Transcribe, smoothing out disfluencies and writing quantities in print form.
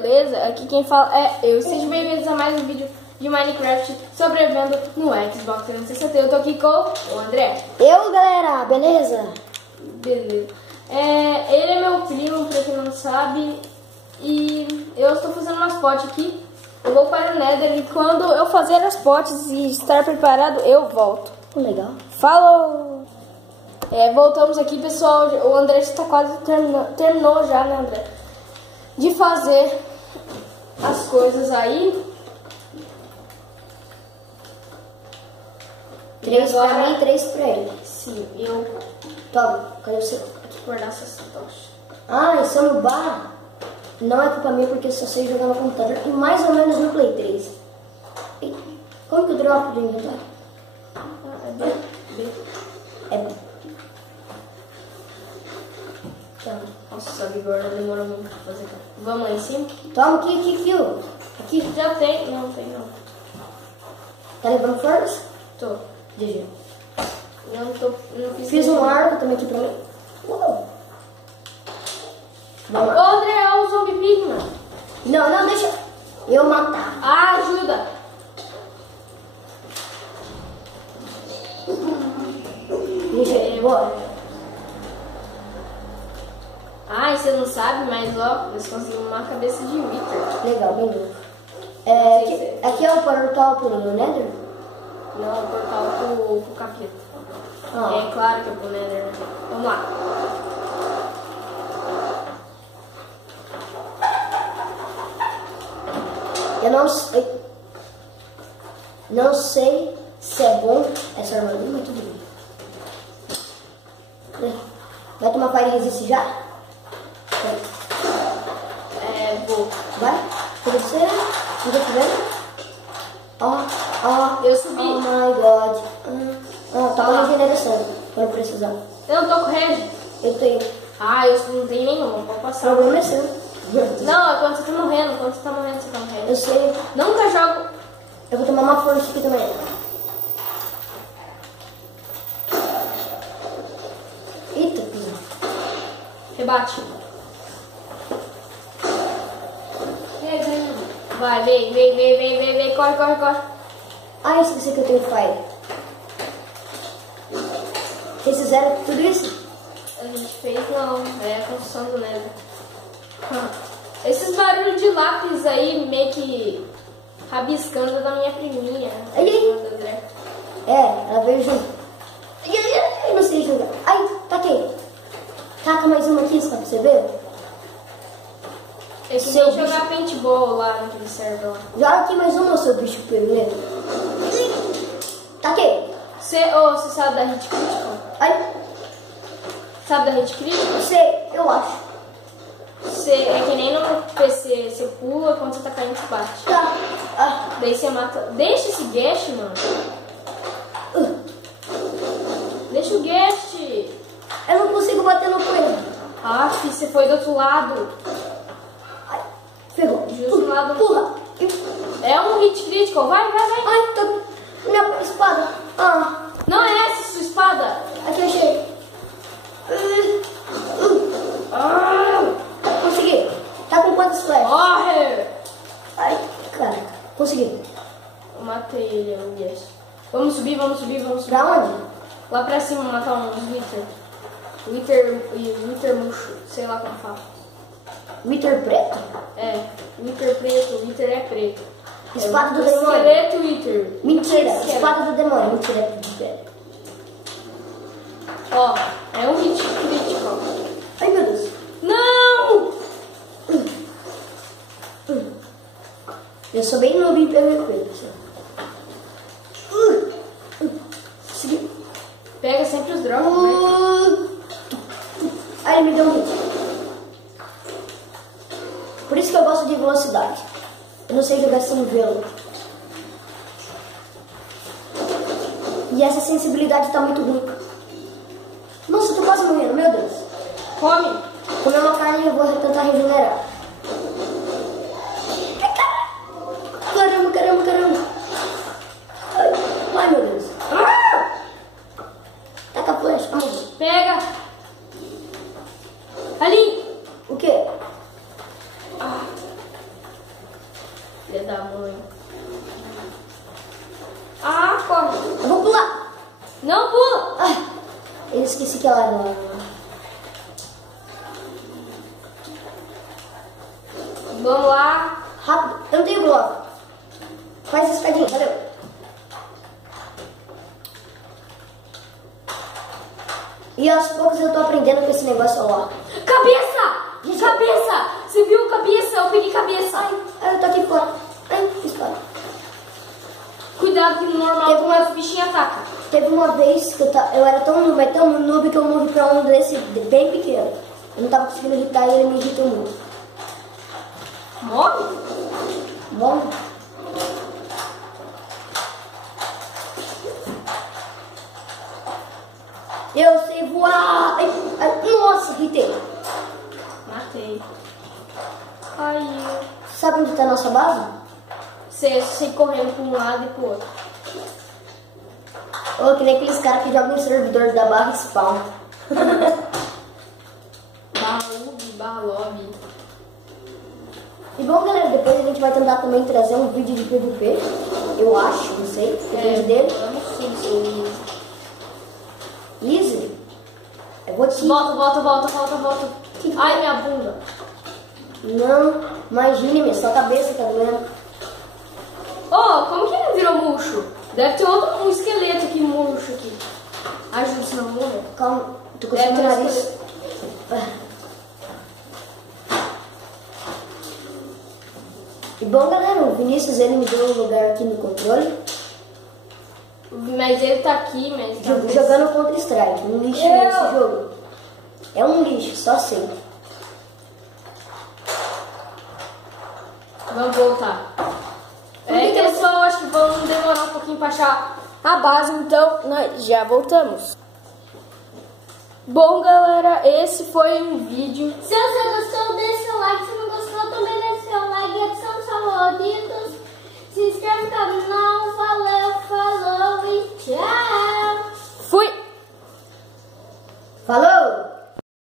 beleza? Aqui quem fala é eu. Sejam bem-vindos a mais um vídeo de Minecraft sobrevivendo no Xbox 360. Eu tô aqui com o André. Eu, galera, beleza? Beleza. Ele é meu primo, pra quem não sabe. E eu estou fazendo umas potes aqui. Eu vou para o Nether e quando eu fazer as potes e estar preparado, eu volto. Legal. Falou! Voltamos aqui, pessoal. O André está quase terminou já, né, André? De fazer as coisas aí. 3 agora... pra mim e 3 pra ele. Sim, eu... Toma, cadê o seu? Aqui guardar essas tochas. Ah, isso é no bar. Não é culpa minha porque eu só sei jogar no computador e mais ou menos no Play 3. E como que eu dropo do inventário? É B. Nossa, agora demorou muito pra fazer. Vamos lá em cima? Toma aqui, fio. Aqui. Já tem? Não tem não. Tá levando força? Tô. GG. Não Fiz um arco também aqui pra mim. Vamos Ô lá. André, é o Zombie Pigman. Não, deixa eu matar. Ah, ajuda. Deixa, bora. Ah, você não sabe, mas ó, eles conseguiram uma cabeça de Wither. Legal, bem louco. Aqui é o portal pro Nether? Não, o portal pro capeta. Ah. É claro que é pro Nether, né? Vamos lá. Eu não sei se é bom essa armadura, mas tudo bem. Vai tomar fire resist já? Vou. Vai? Pode ser? Não tô vendo? Ó. Eu subi. Oh my god. Tá uma regeneração. Quando precisar. Eu não tô correndo. Eu tenho. Ah, eu não tenho nenhuma, pode O passar. problema é seu. Não, é quando você tá morrendo. Quando você tá morrendo, você tá morrendo. Eu sei. Nunca jogo. Eu vou tomar uma força aqui também. Eita, cuzão. Rebate. Vai, vem, corre. Ah, esqueci que eu tenho fire. Vocês fizeram tudo isso? A gente fez não, é a construção do Nether. Esses barulhos de lápis aí, meio que rabiscando da minha priminha. Ai. Ela veio junto. Ai, não sei jogar. Ai, taquei. Taca mais uma aqui, só pra você ver. É que nem jogar paintball lá naquele server lá. Joga aqui mais uma, seu bicho primeiro. Taquei. Você sabe da hit critical? Ai, Sabe da hit critical? sei, eu acho. É que nem no PC, você pula, quando você tá caindo, você bate. Tá. Daí você mata... Deixa esse guest, mano. Deixa o guest. Eu não consigo bater no coelho. Ah, filho, você foi do outro lado. Ai, pegou. Justo do lado. Pula. É um hit critical, vai. Ai, tô... Minha espada. Não é essa sua espada. Aqui, achei. Consegui. Tá com quantas flechas? Morre. Ai, cara. Consegui. Eu matei ele, o guest. Vamos subir. Pra onde? Lá pra cima matar uns Wither murcho, sei lá como fala. Wither preto? Wither preto, Wither é preto. Espada do demônio. Esqueleto Wither. Mentira, Esqueleto. espada do demônio. Mentira, é de pedra. Ó, é um hit critical. Ai, meu Deus. Não! Eu sou bem noob em PVP, pessoal. Consegui. Pega sempre os drops, né? Ai, ele me deu um hit. Por isso que eu gosto de velocidade. Eu não sei jogar sem velo. E essa sensibilidade tá muito ruim. Nossa, eu tô quase morrendo, meu Deus. Come. Comer uma carne e eu vou tentar regenerar. Caramba. Ai, meu Deus. Taca a flecha. Pega. Ali. O quê? Filha da mãe. Ah, corre. Eu vou pular. Não pula. Ai, eu esqueci que ela era lá. Vamos lá. Rápido. Eu não tenho bloco. Faz a escadinha. Valeu. E aos poucos eu tô aprendendo com esse negócio lá. Cabeça! Cabeça! Você viu cabeça? Eu peguei cabeça. Ai, eu tô aqui fora. Ai, espada. Cuidado que no normal os bichinhos atacam. Teve uma vez que eu era tão noob que eu morri pra um desse bem pequeno. Eu não tava conseguindo irritar e ele me irritou muito. Morre? Bom. Eu sei voar. Ai, nossa, irritei. Matei. Caiu. Sabe onde tá a nossa base? Você correndo pra um lado e pro outro. Ou que nem aqueles caras que jogam em servidores da barra spawn. Barra UB, barra lobby. E bom, galera, depois a gente vai tentar também trazer um vídeo de PVP. Eu acho, não sei. Depende dele. Eu não sei se eu Easy? Eu vou te... Volta. Ai, minha bunda. Não, imagine, minha sua cabeça tá doendo. Oh, como que ele virou murcho? Deve ter um esqueleto aqui murcho aqui. Ajuda, senão eu vou morrer. Calma, tô Deve coçando o ter um nariz. esqueleto. E bom, galera, o Vinícius ele me deu um lugar aqui no controle. Mas ele tá aqui, mas tá Jogando Counter-Strike. Um lixo esse jogo. É um lixo, só sei. Vamos voltar. Pessoal, acho que vamos demorar um pouquinho pra achar a base, então nós já voltamos. Bom, galera, esse foi um vídeo.